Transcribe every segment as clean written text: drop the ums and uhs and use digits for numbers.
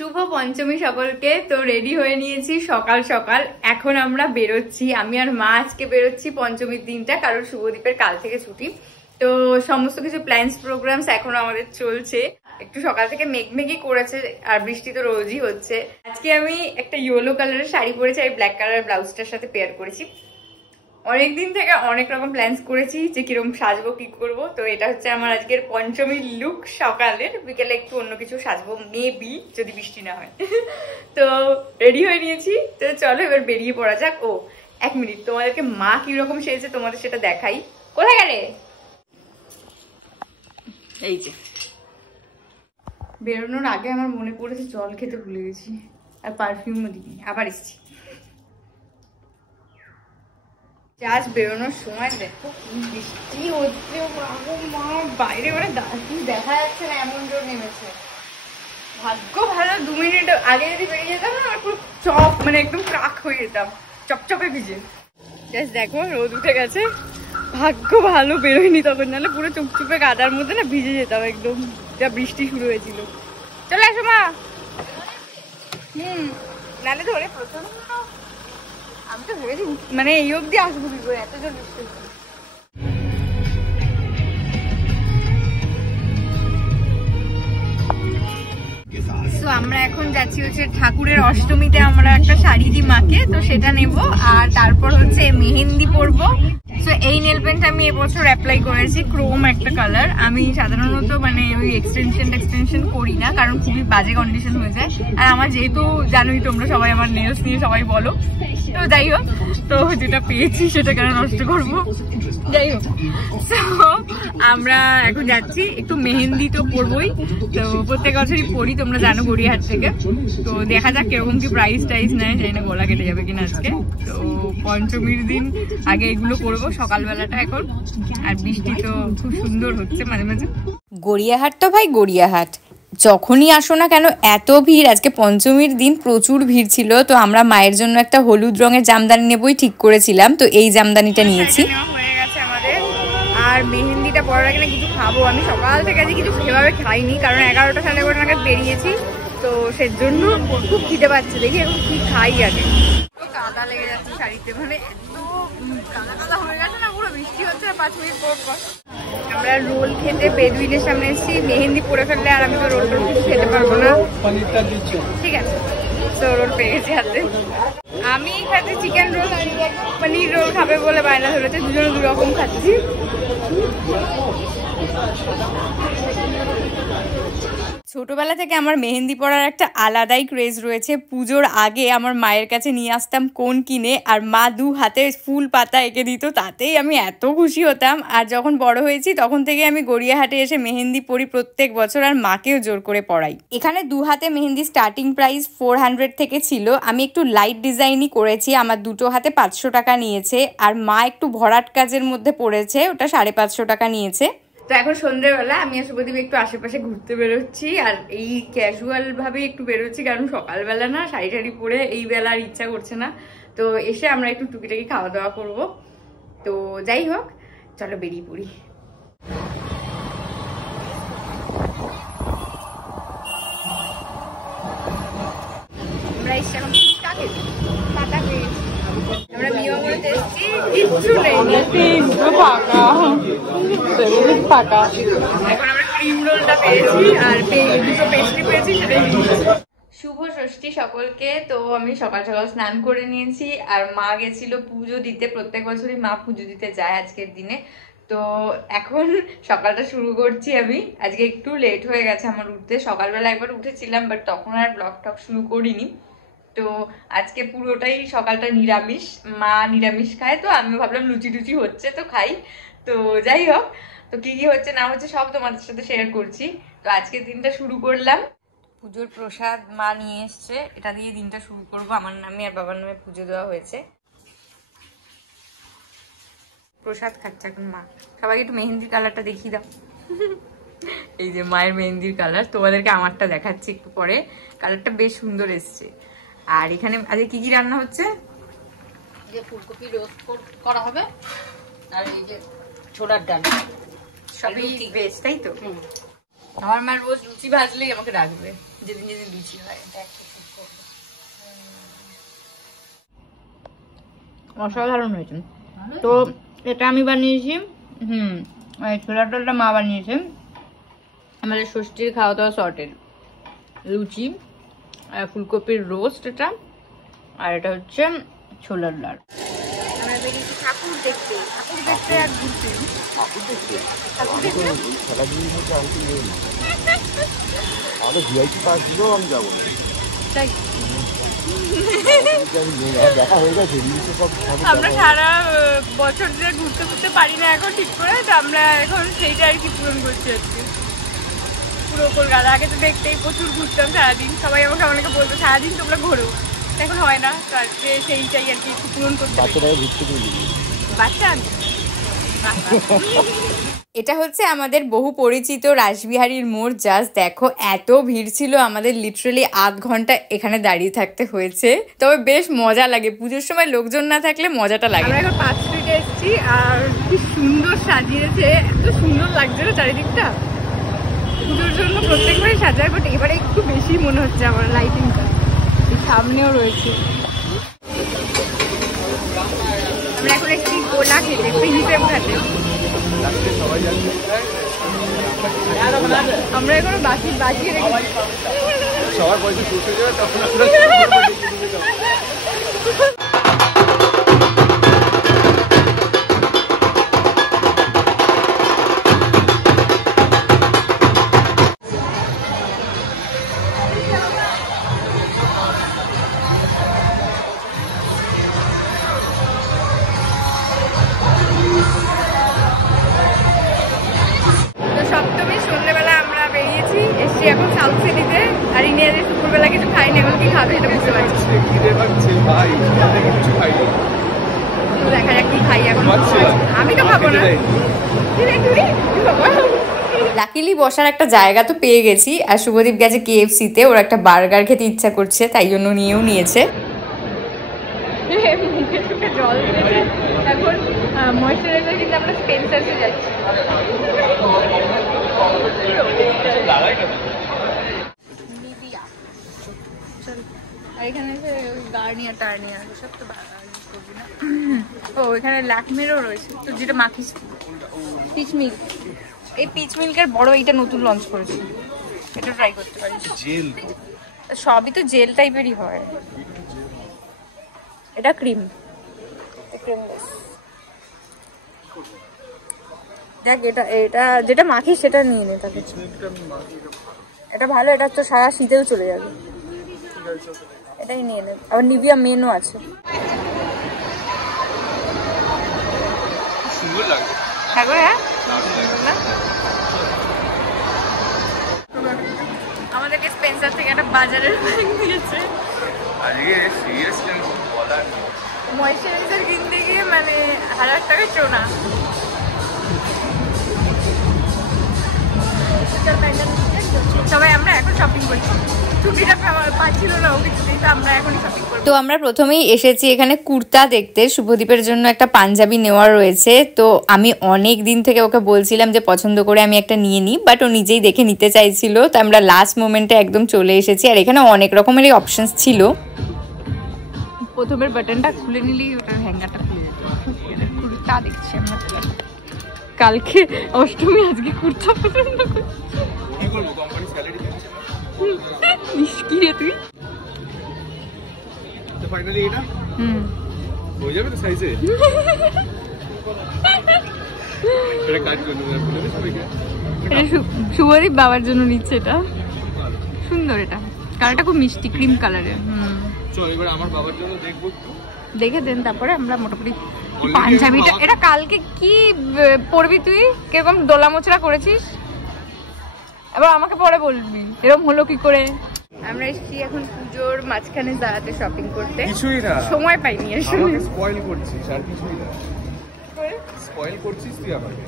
শুভ পঞ্চমী সকলকে। তো রেডি হয়ে নিয়েছি সকাল সকাল, এখন আমরা বেরোচ্ছি। আমি আর মা আজকে বেরোচ্ছি পঞ্চমীর দিনটা, কারণ শুভদীপের কাল থেকে ছুটি। তো সমস্ত কিছু প্ল্যান্স প্রোগ্রামস এখনো আমাদের চলছে। একটু সকাল থেকে মেঘমেঘই করেছে আর বৃষ্টি তো রোজই হচ্ছে। আজকে আমি একটা ইয়েলো কালারের শাড়ি পরেছি আর ব্ল্যাক কালারের ব্লাউজটার সাথে পেয়ার করেছি। অনেকদিন থেকে অনেক রকম প্ল্যান্স করেছি যে কিরকম সাজবো কি করবো। তো এটা হচ্ছে আমার আজকের পঞ্চমীর লুক সকালের। বিকেলে একটু অন্য কিছু সাজবো, মেবি, যদি বৃষ্টি না হয়। তো রেডি হয়ে নিয়েছি, তো চলো এবার বেরিয়ে পড়া যাক। ও এক মিনিট, তোমাদেরকে মা কিরকম সেজেছে তোমাদের সেটা দেখাই। কোথায় গেলে? এই যে বেরোনোর আগে আমার মনে পড়েছে জল খেতে ভুলে গেছি, আর পারফিউমও দিই। আবার এসেছি। আজ বেরোনোর সময় দেখো বৃষ্টি হচ্ছে, মা বাইরে মানে দেখা যাচ্ছে না, এমন জোর নেমেছে। ভাগ্য ভালো 2 মিনিট আগে যদি বেরিয়ে যেতাম না, পুরো চপ মানে একদম ক্রাক হয়ে যেতাম, চপচপে ভিজে। জাস্ট দেখো রোদ উঠে গেছে, ভাগ্য ভালো বেরোয়নি তখন, নাহলে পুরো চুপচুপে কাদার মধ্যে না ভিজে যেতাম একদম, যা বৃষ্টি শুরু হয়েছিল। চলে আসো মা। নাহলে ধরে প্রচন্ড, আমি তো ভেবেছি মানে এই অব্দি আসবো কি করে, এত জোর বৃষ্টি। তো আমরা এখন যাচ্ছি হচ্ছে ঠাকুরের অষ্টমীতে আমরা একটা শাড়ি দিই মাকে, তো সেটা নেব। আর তারপর হচ্ছে মেহেন্দি পরবো। তো এই নেল পেন্ট আমি এবছর অ্যাপ্লাই করেছি, ক্রোম একটা কালার। আমি সাধারণত মানে ওই এক্সটেনশন করি না, কারণ খুবই বাজে কন্ডিশন হয়ে যায়। আর আমার যেহেতু জানোই তোমরা সবাই আমার নেলস নিয়ে সবাই বলো, তো যাই হোক, তো যেটা পেয়েছি সেটা কেন নষ্ট করবো। যাই হোক, তো আমরা এখন যাচ্ছি, একটু মেহেন্দি তো পরবোই, তো প্রত্যেক বছরই পরি, তোমরা জানো গড়িয়াহাট থেকে। তো দেখা যাক কিরকম কি প্রাইস টাইস নেয়, জানি না গলা কেটে যাবে কিনা আজকে। তো পঞ্চমীর দিন আগে এগুলো করবো সকালবেলাটা এখন। আর বৃষ্টি তো খুব সুন্দর হচ্ছে মাঝে মাঝে। গড়িয়াহাট তো ভাই গড়িয়াহাট, যখনই আসো না কেন এত ভিড়। আজকে পঞ্চমীর দিন প্রচুর ভিড় ছিল। তো আমরা মায়ের জন্য একটা হলুদ রঙের জামদানি নেবই ঠিক করেছিলাম, তো এই জামদানিটা নিয়েছি। হয়ে গেছে আমাদের। আর মেহেন্দিটা পরার আগে না কিছু খাবো। আমি সকাল থেকে আজকে কিছু সেভাবে খাইনি, কারণ 11টা সাড়ে 11টা নাগাদ বেরিয়েছি, তো সেজন্য খুব খিদে পাচ্ছে। দেখি এখন কি খাই আগে। কাদা লেগে যাচ্ছে শাড়িতে, মানে এত কাদা কাদা হয়ে গেছে না, পুরো বৃষ্টি হচ্ছে 5 মিনিট পর পর। আমরা রোল খেতে বেদুইনের সামনে এসেছি। মেহেন্দি পরে ফেললে আর আমি তো রোল কিছু খেতে পারবো না। ঠিক আছে, তো রোল পেয়ে গেছি হাতে। আমি খাচ্ছি চিকেন রোল, আর পনির রোল খাবে বলে বায়না ধরেছে, দুজনে 2 রকম খাচ্ছি। ছোটবেলা থেকে আমার মেহেন্দি পরার একটা আলাদাই ক্রেজ রয়েছে। পুজোর আগে আমার মায়ের কাছে নিয়ে আসতাম কোন কিনে, আর মা 2 হাতে ফুল পাতা এঁকে দিত, তাতেই আমি এত খুশি হতাম। আর যখন বড় হয়েছি তখন থেকে আমি গড়িয়াহাটে এসে মেহেন্দি পরি প্রত্যেক বছর, আর মাকেও জোর করে পরাই। এখানে 2 হাতে মেহেন্দি স্টার্টিং প্রাইস 400 থেকে ছিল। আমি একটু লাইট ডিজাইনই করেছি, আমার 2 হাতে 500 টাকা নিয়েছে। আর মা একটু ভরাট কাজের মধ্যে পড়েছে, ওটা 550 টাকা নিয়েছে। তো এখন সন্ধ্যেবেলা আমি আর শুভদীপ একটু আশেপাশে ঘুরতে বেরোচ্ছি, আর এই ক্যাজুয়াল ভাবে একটু বেরোচ্ছি, কারণ সকালবেলা না শাড়ি টাড়ি পরে এই বেলা আর ইচ্ছা করছে না। তো এসে আমরা একটু টুকিটাকি খাওয়া দাওয়া করবো। তো যাই হোক, চলো বেরিয়ে পড়ি। আমরা এসে এখন আমরা বিয়েবাড়িতে এসেছি, কিচ্ছু নেই, ফাঁকা। এখন আমরা ক্রিম রোলটা পেয়েছি আর 2টো পেস্ট্রি পেয়েছি, সেটাই নিয়েছি। শুভ ষষ্ঠী সকলকে। তো আমি সকাল সকাল স্নান করে নিয়েছি, আর মা গেছিল পুজো দিতে। প্রত্যেক বছরই মা পুজো দিতে যায় আজকের দিনে। তো এখন সকালটা শুরু করছি আমি। আজকে একটু লেট হয়ে গেছে আমার উঠতে। সকালবেলা একবার উঠেছিলাম, বাট তখন আর ব্লগ টক শুরু করিনি। তো আজকে পুরোটাই সকালটা নিরামিষ, মা নিরামিষ খায়, তো আমিও ভাবলাম লুচি টুচি হচ্ছে তো খাই। তো যাই হোক, তো কি কি হচ্ছে না হচ্ছে সব তোমাদের সাথে শেয়ার করছি। তো আজকের দিনটা শুরু করলাম। পুজোর প্রসাদ মা নিয়ে এসছে, এটা দিয়ে দিনটা শুরু করবো। আমার নামে আর বাবার নামে পুজো দেওয়া হয়েছে। প্রসাদ খাচ্ছে এখন মা। সবাইকে একটু মেহেন্দির কালারটা দেখিয়ে দাও। এই যে মায়ের মেহেন্দির কালার, তোমাদেরকে আমারটা দেখাচ্ছি একটু পরে। কালারটা বেশ সুন্দর এসছে। আর এখানে আজকে কি কি রান্না হচ্ছে? যে ফুলকপি রোস্ট করা হবে, আর এই যে ছোলার ডাল, সবই বেশ, তাই তো? আমার মা রোজ লুচি ভাজলেই আমাকে রাখবে, যেদিন যেদিন লুচি হয়। অসাধারণ হয়েছে। তো এটা আমি বানিয়েছি, ছোলার ডালটা মা বানিয়েছে। আমাদের ষষ্ঠীর খাওয়া দাওয়া সর্টেড লুচি, ফুলকপির রোস্ট এটা, আর এটা হচ্ছে ছোলার ডাল। আমরা বেরিয়েছি ঠাকুর দেখতে, ঠাকুর দেখতে আর ঘুরতে। আমরা সারা বছর ধরে ঘুরতে ঘুরতে পারি না এখন ঠিক করে, তো আমরা এখন সেইটা আর কি পূরণ করছি আজকে। পুরো কলকাতা আগে তো দেখতেই প্রচুর ঘুরতাম সারাদিন, সবাই আমাকে অনেকে বলতো সারাদিন তোমরা ঘোরো, এখন হয় না, তো আজকে সেইটাই আর কি একটু পূরণ করতে। বাচ্চা এটা হচ্ছে আমাদের বহু পরিচিত রাসবিহারীর মোড়। জাস্ট দেখো এত ভিড় ছিল, আমাদের লিটারালি 8 ঘন্টা এখানে দাঁড়িয়ে থাকতে হয়েছে। তবে বেশ মজা লাগে, পুজোর সময় লোকজন না থাকলে মজাটা লাগে। আমরা এখন 5 স্ট্রিটে এসেছি, আর কি সুন্দর সাজিয়েছে, এত সুন্দর লাগছে না চারিদিকটা। পুজোর জন্য প্রত্যেকবারই সাজায়, বাট এবারে একটু বেশি মনে হচ্ছে আমার লাইটিংটা। সামনেও রয়েছে। আমরা এখন একটি গোলা খেতে, প্রিন্সেপ ঘাটে। আমরা এখনো বাকিয়ে রেখেছি। সবার পয়সা শেষ হয়ে যাবে তখন এখন সাউথ সিটিতে, আর ইন্ডিয়া যে দুপুরবেলা কিছু খাই না, এখন কি খাবে এটা বুঝতে পারছি। দেখা যাক কি খাই এখন। আমি তো খাবো না। লাকিলি বসার একটা জায়গা তো পেয়ে গেছি, আর শুভদীপ গেছে KFC-তে, ওর একটা বার্গার খেতে ইচ্ছা করছে, তাই জন্য নিয়েও নিয়েছে। জল এখন ময়েশ্চারাইজার কিন্তু আমরা স্পেন্সার্সে যাচ্ছি। এখানে গার্নিয়ার টার্নিয়ার সব তো করবি না। ও এখানে ল্যাকমেরও রয়েছে, তো যেটা মাখিস পিচ মিল্ক। এই পিচ মিল্কের বড় এইটা নতুন লঞ্চ করেছি, এটা ট্রাই করতে পারিস। জেল সবই তো জেল টাইপেরই হয়। এটা ক্রিম, ক্রিমলেস। দেখ এটা এটা যেটা মাখিস সেটা নিয়ে নে। তাকে এটা ভালো, এটা তো সারা শীতেও চলে যাবে, এটাই নিয়ে নে। আবার নিভিয়া মেনও আছে। হ্যাঁ আমাদেরকে স্পেন্সার থেকে একটা বাজারের ব্যাগ দিয়েছে। ময়েশ্চারাইজার কিনতে গিয়ে মানে 1000 টাকা চোনা। সবাই আমরা এখন শপিং করছি, ছুটিটা পাচ্ছিল না কিছুতেই, তো আমরা এখন শপিং করব। তো আমরা প্রথমেই এসেছি এখানে কুর্তা দেখতে, শুভদীপের জন্য একটা পাঞ্জাবি নেওয়ার রয়েছে। তো আমি অনেক দিন থেকে ওকে বলছিলাম যে পছন্দ করে আমি একটা নিয়ে নিই, বাট ও নিজেই দেখে নিতে চাইছিল। তো আমরা লাস্ট মোমেন্টে একদম চলে এসেছি, আর এখানে অনেক রকমেরই অপশনস ছিল। প্রথমের বাটনটা খুলে নিলেই ওটার হ্যাঙ্গারটা খুলে যেত। কুর্তা দেখছি আমরা, কালকে অষ্টমী, আজকে কুর্তা পছন্দ করছি। কি করবো, কোম্পানি স্যালারি দিচ্ছে না। কি রে তুই? তো ফাইনালি এটা হয়ে যাবে তো সাইজে। এটা কাজ করতে হবে সবাইকে। এটা শুভদীপ বাবার জন্য নিচ্ছে, এটা সুন্দর, এটা কালারটা খুব মিষ্টি ক্রিম কালারের। চল এবার আমার বাবার জন্য দেখবো, দেখে দেন, তারপরে আমরা মোটামুটি পাঞ্জাবিটা। এটা কালকে কি পরবি তুই? কিরকম দোলা মোচড়া করেছিস? এবার আমাকে পরে বলবি এরকম হলো কি করে। আমরা এসেছি এখন পুজোর মাঝখানে দাঁড়াতে শপিং করতে। কিছুই না, সময় পাইনি। আমাকে স্পয়েল করছিস, আর কিছুই না। স্পয়েল করছিস তুই আমাকে।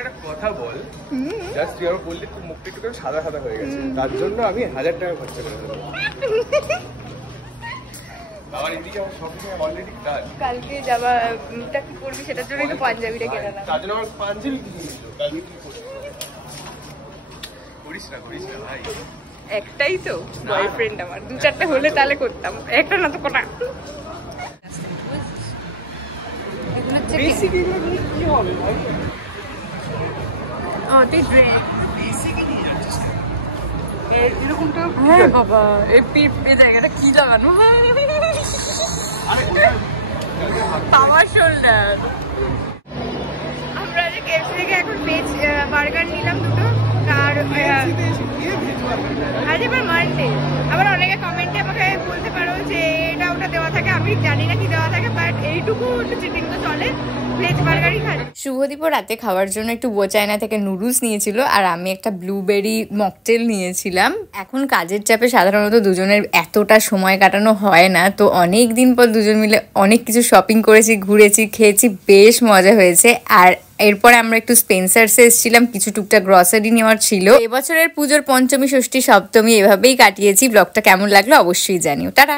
একটা কথা বল, জাস্ট তুই আমার বললি তুই মুখটা একটু সাদা সাদা হয়ে গেছে, তার জন্য আমি 1000 টাকা খরচা করে দেবো। কালকে যাবাটা কি করবি সেটার জন্য একটু পাঞ্জাবিটা কেনা না। একটাই তো বয়ফ্রেন্ড আমার, 2-4টে হলে তাহলে করতাম, একটা না তো কোনা। বাবা এই জায়গাটা কি লাগানো পাওয়ার শোল্ডার। আমরা যে কেএফসি থেকে এখন ভেজ বার্গার নিলাম দুটো, আর আজ এবার মানডে। আবার অনেকে কমেন্টে আমাকে বলতে পারো যে এটা ওটা দেওয়া থাকে, আমি জানি না কি দেওয়া থাকে, বাট এইটুকু একটু চিটিং তো চলে, ভেজ বার্গারই খাই। শুভদীপও রাতে খাওয়ার জন্য একটু বোচায়না থেকে নুডলস নিয়েছিল, আর আমি একটা ব্লুবেরি মকটেল নিয়েছিলাম। এখন কাজের চাপে সাধারণত দুজনের এতটা সময় কাটানো হয় না, তো অনেক দিন পর দুজন মিলে অনেক কিছু শপিং করেছি, ঘুরেছি, খেয়েছি, বেশ মজা হয়েছে। আর এরপরে আমরা একটু স্পেন্সার্সে এসেছিলাম, কিছু টুকটাক গ্রসারি নেওয়ার ছিল। এবছরের পুজোর পঞ্চমী, ষষ্ঠী, সপ্তমী এভাবেই কাটিয়েছি। ব্লগটা কেমন লাগলো অবশ্যই জানিও। টাটা।